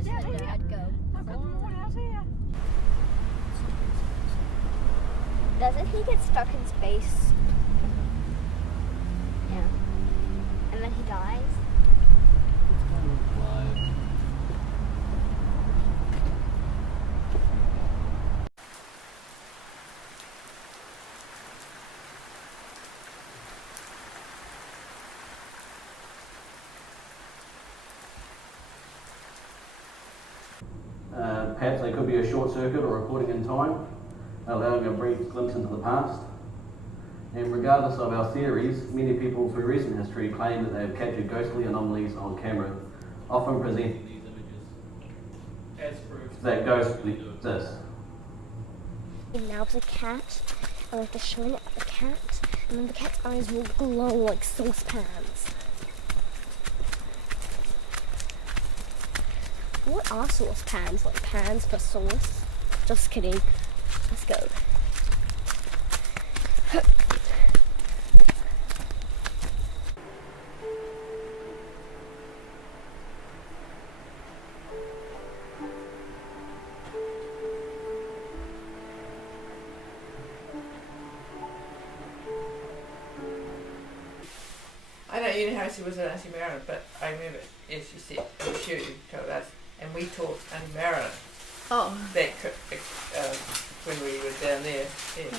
I said I'd go. I've got them all out here. Doesn't he get stuck in space? Yeah. And then he dies? Perhaps they could be a short circuit or recording in time, allowing a brief glimpse into the past. And regardless of our theories, many people through recent history claim that they have captured ghostly anomalies on camera, often presenting these images as proof that ghosts exist. Now it's a cat, and like they're showing it at the cat, and then the cat's eyes will glow like saucepans. What are saucepans? Like pans for sauce? Just kidding. Let's go. I know how she was an Auntie Marilyn, but I remember, yes, you said, I'm sure you told us, and we taught Auntie Marilyn Oh. that when we were down there. Yeah. Yeah.